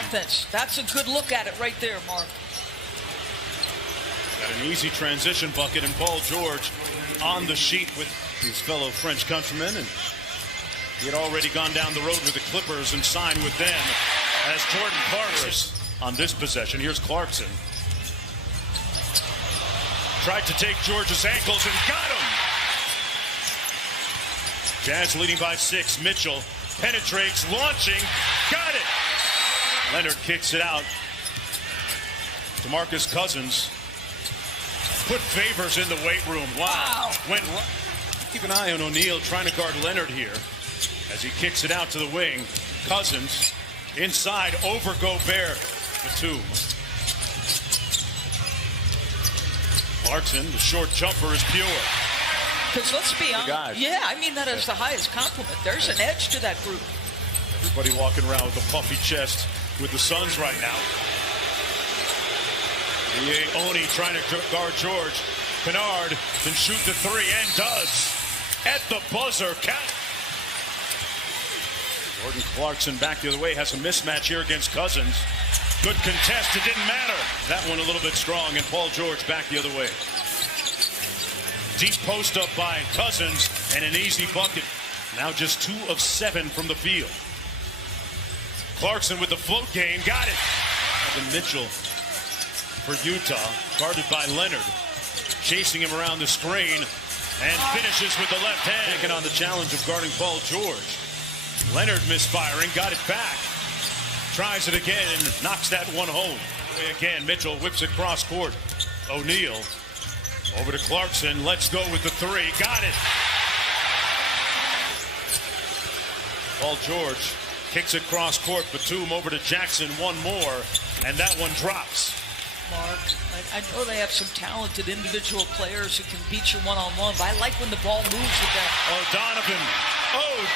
offense. That's a good look at it right there, Mark. Got an easy transition bucket, and Paul George on the sheet with his fellow French countrymen. And he had already gone down the road with the Clippers and signed with them as Jordan Clarkson on this possession. Here's Clarkson. Tried to take George's ankles and got him. Jazz leading by 6. Mitchell penetrates, launching, got it. Leonard kicks it out. DeMarcus Cousins put Favors in the weight room. Wow. Keep an eye on O'Neal trying to guard Leonard here as he kicks it out to the wing. Cousins inside over Gobert. Batum. Clarkson, the short jumper is pure. Because let's be honest. Yeah, I mean that as the highest compliment. There's an edge to that group. Everybody walking around with a puffy chest with the Suns right now. Oni trying to guard George. Kennard can shoot the 3 and does. At the buzzer count. Jordan Clarkson back the other way, has a mismatch here against Cousins. Good contest, it didn't matter. That one a little bit strong, and Paul George back the other way. Deep post up by Cousins, and an easy bucket. Now just 2 of 7 from the field. Clarkson with the float game, got it. Evan Mitchell for Utah, guarded by Leonard. Chasing him around the screen, and finishes with the left hand. Taking on the challenge of guarding Paul George. Leonard misfiring, got it back. Tries it again and knocks that one home. Again, Mitchell whips it cross court. O'Neal over to Clarkson. Let's go with the 3. Got it. Paul George kicks it cross court. Batum over to Jackson. One more, and that one drops. Mark, I know they have some talented individual players who can beat you one-on-one, but I like when the ball moves with them.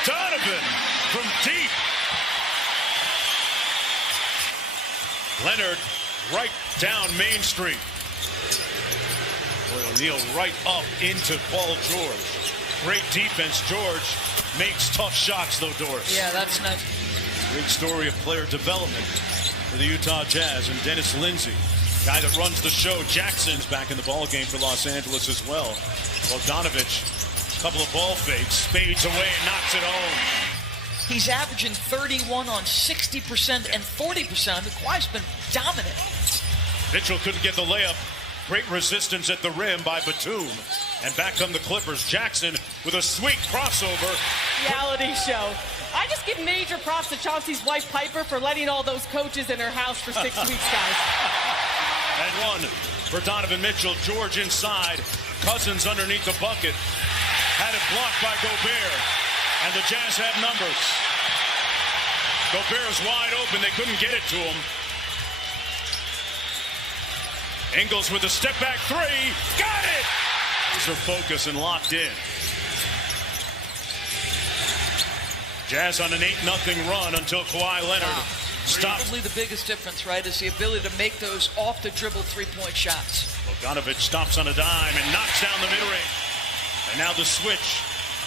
Donovan from deep. Leonard right down Main Street. O'Neal right up into Paul George. Great defense. George makes tough shots, though, Doris. Yeah, that's nice. Great story of player development for the Utah Jazz. And Dennis Lindsey, guy that runs the show. Jackson's back in the ball game for Los Angeles as well. Bogdanovich, a couple of ball fakes, spades away and knocks it home. He's averaging 31 on 60% and 40%. I mean, Kawhi's been dominant. Mitchell couldn't get the layup. Great resistance at the rim by Batum. And back come the Clippers. Jackson with a sweet crossover. Reality show. I just give major props to Chauncey's wife, Piper, for letting all those coaches in her house for 6 weeks, guys. And one for Donovan Mitchell. George inside. Cousins underneath the bucket. Had it blocked by Gobert. And the Jazz have numbers. Gobert's wide open. They couldn't get it to him. Ingles with a step-back 3. Got it! Laser focus and locked in. Jazz on an 8-0 run until Kawhi Leonard stops. Probably the biggest difference, right, is the ability to make those off-the-dribble three-point shots. Bogdanovich stops on a dime and knocks down the mid-range. And now the switch.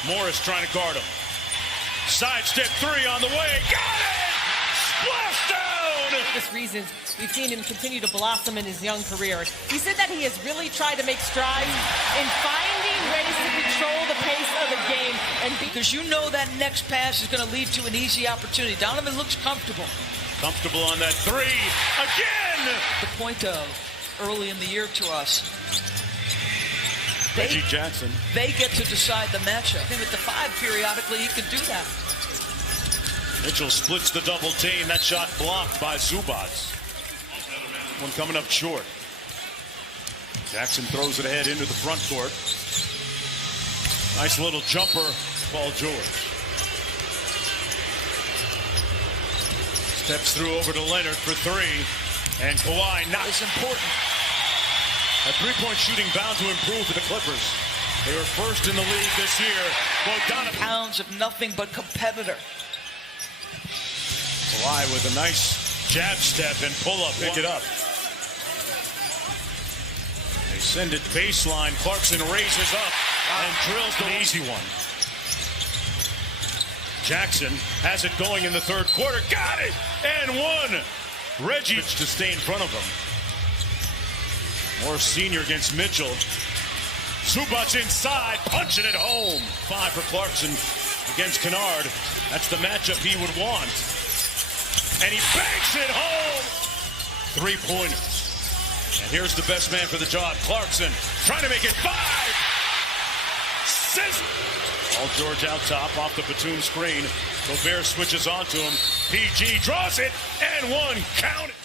Morris trying to guard him. Sidestep 3 on the way. Got it! Splash down! For this reason, we've seen him continue to blossom in his young career. He said that he has really tried to make strides in finding ways to control the pace of the game. And because you know that next pass is going to lead to an easy opportunity. Donovan looks comfortable. Comfortable on that 3. Again! The point of early in the year to us. Reggie Jackson. They get to decide the matchup. And with the 5 periodically, he can do that. Mitchell splits the double team. That shot blocked by Zubac. One coming up short. Jackson throws it ahead into the front court. Nice little jumper, Paul George. Steps through over to Leonard for 3. And Kawhi knocks. It's important. A three-point shooting bound to improve for the Clippers. They were first in the league this year. Bogdanovich. Pounds of nothing but competitor. Kawhi with a nice jab step and pull-up. Pick it up. They send it baseline. Clarkson raises up and drills the easy one. Jackson has it going in the third quarter. Got it! And one Reggie to stay in front of him. Morris Sr. against Mitchell. Zubac inside, punching it home. 5 for Clarkson against Kennard. That's the matchup he would want. And he banks it home. 3-pointer. And here's the best man for the job, Clarkson, trying to make it 5. All George out top off the Batum screen. Gobert switches onto him. PG draws it, and 1. Count it.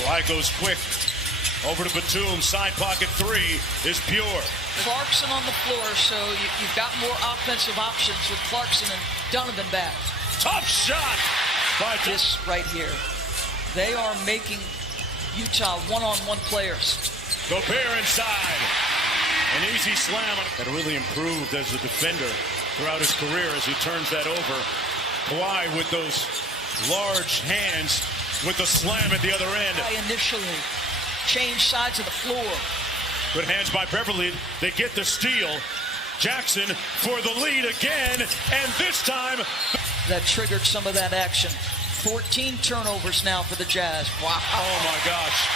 Kawhi goes quick. Over to Batum. Side pocket 3 is pure. Clarkson on the floor, so you've got more offensive options with Clarkson and Donovan back. Tough shot by this right here. They are making Utah one-on-one players. Gobert inside. An easy slam. That really improved as a defender throughout his career as he turns that over. Kawhi with those large hands with the slam at the other end. Initially change sides of the floor. Good hands by Beverly. They get the steal. Jackson for the lead again, and this time that triggered some of that action. 14 turnovers now for the Jazz. Wow. Oh my gosh.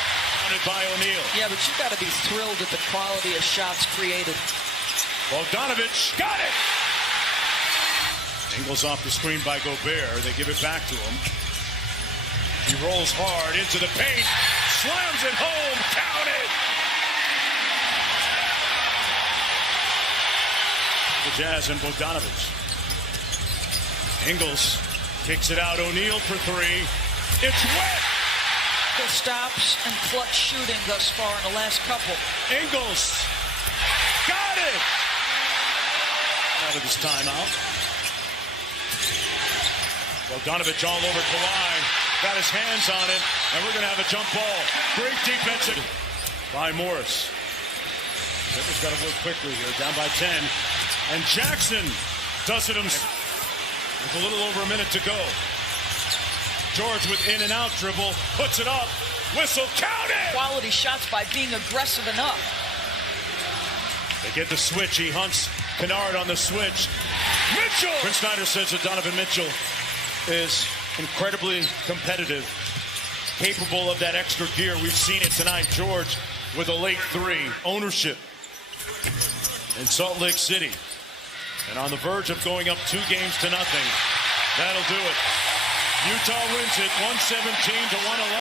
Counted by O'Neal. Yeah, but you got to be thrilled at the quality of shots created. Bogdanovich got it. Ingles off the screen by Gobert. They give it back to him. He rolls hard into the paint. Slams it home. Count it. The Jazz and Bogdanovich. Ingles kicks it out. O'Neal for 3. It's wet. The stops and clutch shooting thus far in the last couple. Ingles got it. Out of his timeout. Bogdanovich all over Kawhi. Got his hands on it, and we're going to have a jump ball. Great defensive by Morris. Clippers got to work quickly here, down by 10. And Jackson does it himself with a little over a minute to go. George with in and out dribble, puts it up, whistle, count it! Quality shots by being aggressive enough. They get the switch, he hunts Kennard on the switch. Mitchell! Chris Snyder says that Donovan Mitchell is incredibly competitive, capable of that extra gear. We've seen it tonight. George with a late 3. Ownership in Salt Lake City. And on the verge of going up 2 games to nothing. That'll do it. Utah wins it 117-111.